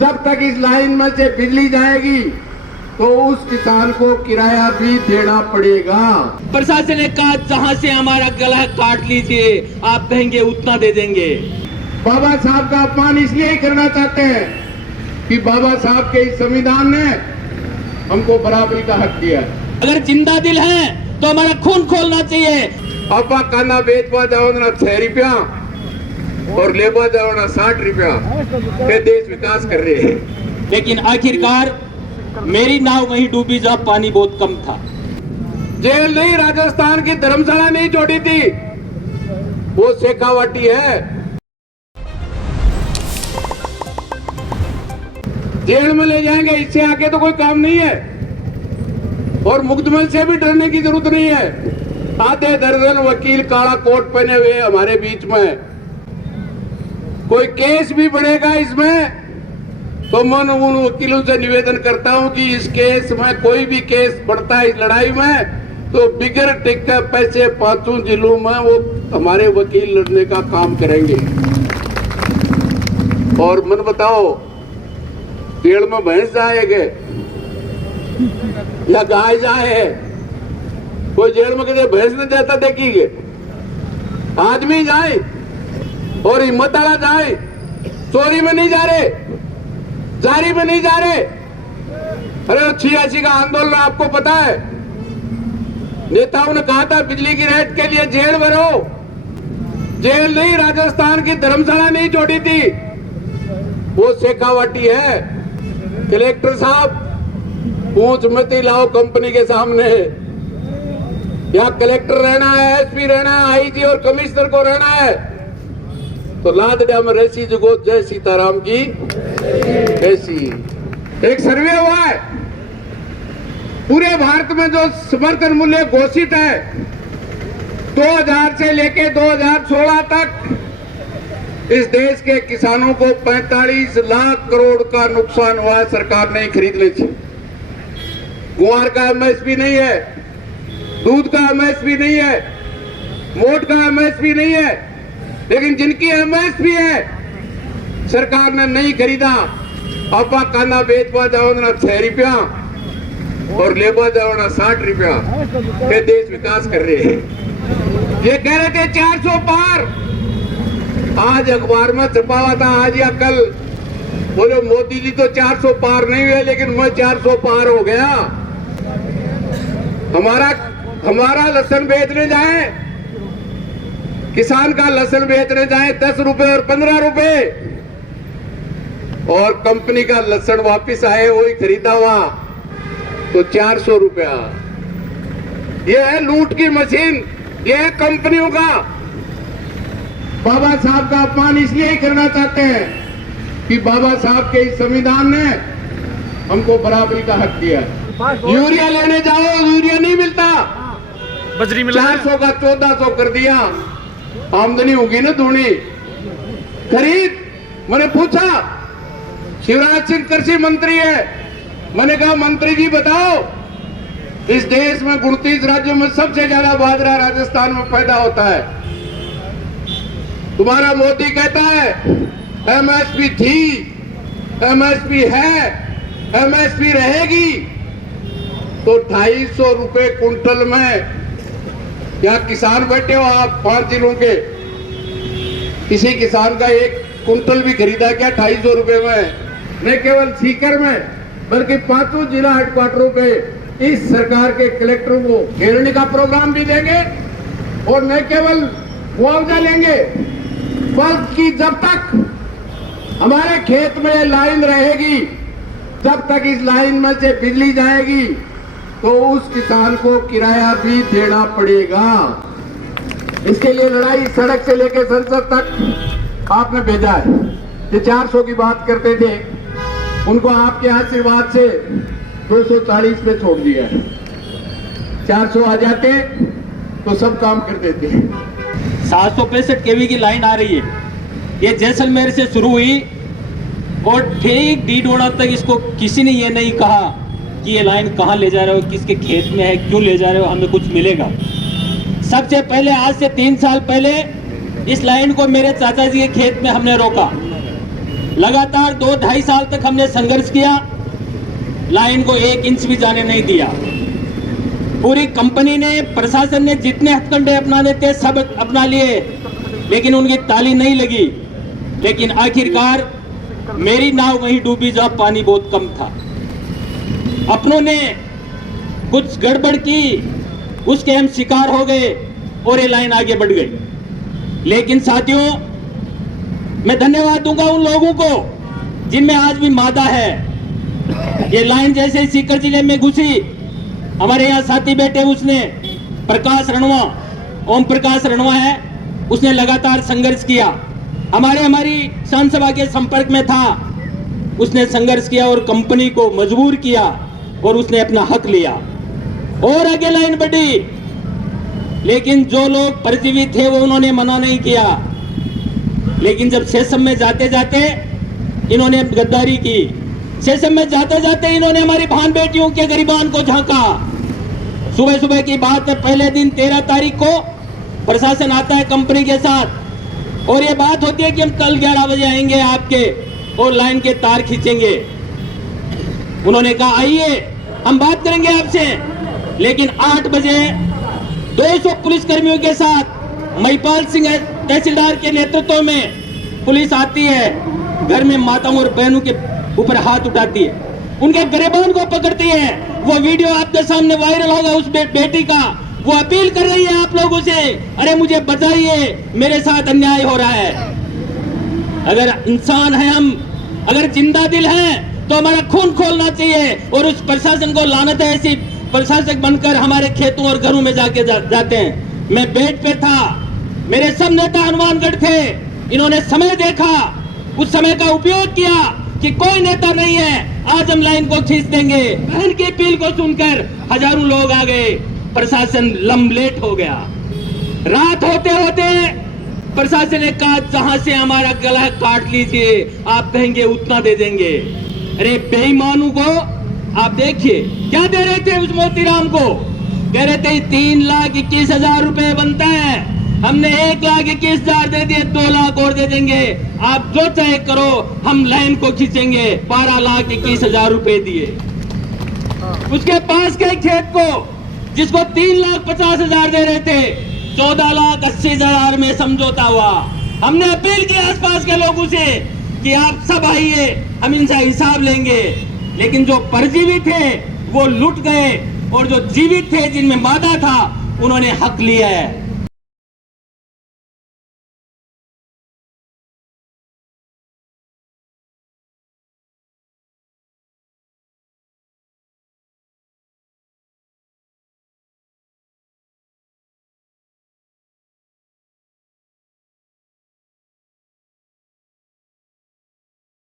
जब तक इस लाइन में से बिजली जाएगी तो उस किसान को किराया भी देना पड़ेगा। प्रशासन ने कहा जहां से हमारा गला काट लीजिए, आप कहेंगे उतना दे देंगे। बाबा साहब का अपमान इसलिए ही करना चाहते हैं कि बाबा साहब के इस संविधान ने हमको बराबरी का हक दिया है। अगर जिंदा दिल है तो हमारा खून खोलना चाहिए। अब काना बेचवा जाओ ना 6 रुपया और लेबा जाओ ना 60 रुपया, ये देश विकास कर रहे हैं। लेकिन आखिरकार मेरी नाव वहीं डूबी जहां पानी बहुत कम था। जेल नहीं, राजस्थान की धर्मशाला नहीं छोड़ी थी, वो शेखावाटी है। जेल में ले जाएंगे, इससे आगे तो कोई काम नहीं है। और मुकदमे से भी डरने की जरूरत नहीं है। आधे दर्जन वकील काला कोट पहने हुए हमारे बीच में। कोई केस भी बढ़ेगा इसमें तो मैं उन वकीलों से निवेदन करता हूं कि इस केस में, कोई भी केस बढ़ता है इस लड़ाई में, तो बिगर टिकट पैसे 5 जिलों में वो हमारे वकील लड़ने का काम करेंगे। और मन बताओ, पेड़ में भैंस जाएंगे या गाय जाए? कोई जेल में कदे भैंस न जाता देखेंगे? आदमी जाए और हिम्मत वाला जाए। चोरी में नहीं जा रहे, जारी में नहीं जा रहे। अरे 86 का आंदोलन आपको पता है, नेताओं ने कहा था बिजली की रेट के लिए जेल भरो। जेल नहीं, राजस्थान की धर्मशाला नहीं छोड़ी थी, वो शेखावाटी है। कलेक्टर साहब, पूछ मत लाओ कंपनी के सामने। यहाँ कलेक्टर रहना है, एसपी रहना है, आईजी और कमिश्नर को रहना है तो लादड़ा में रसी जगो जय सीताराम की ऐसी। एक सर्वे हुआ है, पूरे भारत में जो समर्थन मूल्य घोषित है 2000 से लेके 2016 तक इस देश के किसानों को 45 लाख करोड़ का नुकसान हुआ है सरकार नहीं खरीदने से। गुआर का एमएसपी नहीं है, दूध का एमएसपी नहीं है, मोट का एमएसपी नहीं है, लेकिन जिनकी एमएसपी है सरकार ने नहीं खरीदा। अब काना बेचवा जाओ ना 6 रुपया और लेबा जाओ ना 60 रुपया, ये देश विकास कर रहे हैं। ये कह रहे थे 400 पार, आज अखबार में छपा हुआ था आज या कल, बोले मोदी जी तो 400 पार नहीं हुए लेकिन मैं 400 पार हो गया। हमारा लहसुन बेचने जाए, किसान का लहसुन बेचने जाए 10 रुपए और 15 रुपए, और कंपनी का लहसुन वापिस आए वही खरीदा हुआ तो 400 रुपया। ये है लूट की मशीन, ये है कंपनियों का। बाबा साहब का अपमान इसलिए ही करना चाहते हैं कि बाबा साहब के इस संविधान ने हमको बराबरी का हक दिया है। यूरिया लेने जाओ, यूरिया नहीं मिलता, बजरी मिला 400 का 1400 कर दिया। आमदनी होगी ना दूनी खरीद। मैंने पूछा, शिवराज सिंह कृषि मंत्री है, मैंने कहा मंत्री जी बताओ, इस देश में 29 राज्यों में सबसे ज्यादा बाजरा राजस्थान में पैदा होता है। तुम्हारा मोदी कहता है एमएसपी थी, एमएसपी है, एमएसपी रहेगी, तो 250 रुपए कुंटल में। यहाँ किसान बैठे हो आप 5 जिलों के, किसी किसान का एक कुंटल भी खरीदा क्या 250 रुपए में? न केवल सीकर में बल्कि 5 जिला हेडक्वार्टरों पे इस सरकार के कलेक्टरों को घेरने का प्रोग्राम भी देंगे और न केवल मुआवजा लेंगे बल्कि जब तक हमारे खेत में लाइन रहेगी, जब तक इस लाइन में से बिजली जाएगी तो उस किसान को किराया भी देना पड़ेगा। इसके लिए लड़ाई सड़क से लेकर संसद तक आपने भेजा है। ये 400 की बात करते थे, उनको आपके आशीर्वाद से 240 पे छोड़ दिया है। 400 आ जाते तो सब काम कर देते। 765 केवी की लाइन आ रही है, ये जैसलमेर से शुरू हुई और ठीक डीडोड़ा तक। इसको किसी ने ये नहीं कहा कि ये लाइन कहाँ ले जा रहे हो, किसके खेत में है, क्यों ले जा रहे हो, हमें कुछ मिलेगा। सबसे पहले आज से 3 साल पहले इस लाइन को मेरे चाचा जी के खेत में हमने रोका। लगातार 2-2.5 साल तक हमने संघर्ष किया, लाइन को 1 इंच भी जाने नहीं दिया। पूरी कंपनी ने, प्रशासन ने जितने हथकंडे अपनाने थे सब अपना लिए, लेकिन उनकी ताली नहीं लगी। लेकिन आखिरकार मेरी नाव वहीं डूबी जहां पानी बहुत कम था। अपनों ने कुछ गड़बड़ की, उसके हम शिकार हो गए और ये लाइन आगे बढ़ गई। लेकिन साथियों, मैं धन्यवाद दूंगा उन लोगों को जिनमें आज भी मादा है। ये लाइन जैसे सीकर जिले में घुसी, हमारे यहाँ साथी बैठे, उसने प्रकाश रणवा, ओम प्रकाश रणवा है, उसने लगातार संघर्ष किया। हमारी संघ सभा के संपर्क में था, उसने संघर्ष किया और कंपनी को मजबूर किया और उसने अपना हक लिया और आगे लाइन बढ़ी। लेकिन जो लोग परजीवी थे वो उन्होंने मना नहीं किया। लेकिन जब सेसम में जाते जाते इन्होंने गद्दारी की, सेसम में जाते जाते इन्होंने हमारी बहन बेटियों के गरीबान को झांका। सुबह सुबह की बात है, पहले दिन 13 तारीख को प्रशासन आता है कंपनी के साथ और ये बात होती है कि हम कल 11 बजे आएंगे आपके और लाइन के तार खींचेंगे। उन्होंने कहा आइए हम बात करेंगे आपसे। लेकिन 8 बजे 200 पुलिसकर्मियों के साथ महिपाल सिंह तहसीलदार के नेतृत्व में पुलिस आती है, घर में माताओं और बहनों के ऊपर हाथ उठाती है, उनके गरीबान को पकड़ती है। वो वीडियो आपके सामने वायरल होगा उस बेटी का। वो अपील कर रही है आप लोगों से, अरे मुझे बचाइए, मेरे साथ अन्याय हो रहा है। अगर इंसान है हम, अगर जिंदा दिल है तो हमारा खून खोलना चाहिए। और उस प्रशासन को लानत है, ऐसी प्रशासक बनकर हमारे खेतों और घरों में जाते हैं। मैं बेड पे था, मेरे सब नेता हनुमानगढ़ थे, इन्होंने समय देखा, उस समय का उपयोग किया कि कोई नेता नहीं है, आज हम लाइन को खींच देंगे। बहन की अपील को सुनकर हजारों लोग आ गए, प्रशासन लम्बलेट हो गया। रात होते होते प्रशासन ने कहा जहां से हमारा गला काट लीजिए, आप कहेंगे उतना दे देंगे। अरे बेईमानों को आप देखिए क्या दे रहे थे उस मोतीराम को, कह रहे थे 3,21,000 रुपए बनता है, हमने 1,21,000 दे दिए, 2 लाख और दे देंगे, आप जो चाहे करो, हम लाइन को खींचेंगे। 12,21,000 रुपए दिए। उसके पास के खेत को जिसको 3,50,000 दे रहे थे, 14,80,000 में समझौता हुआ। हमने अपील की आसपास के लोगों से कि आप सब आइए, हम इनसे हिसाब लेंगे। लेकिन जो परजीवी थे वो लुट गए और जो जीवित थे, जिनमें मादा था, उन्होंने हक लिया है।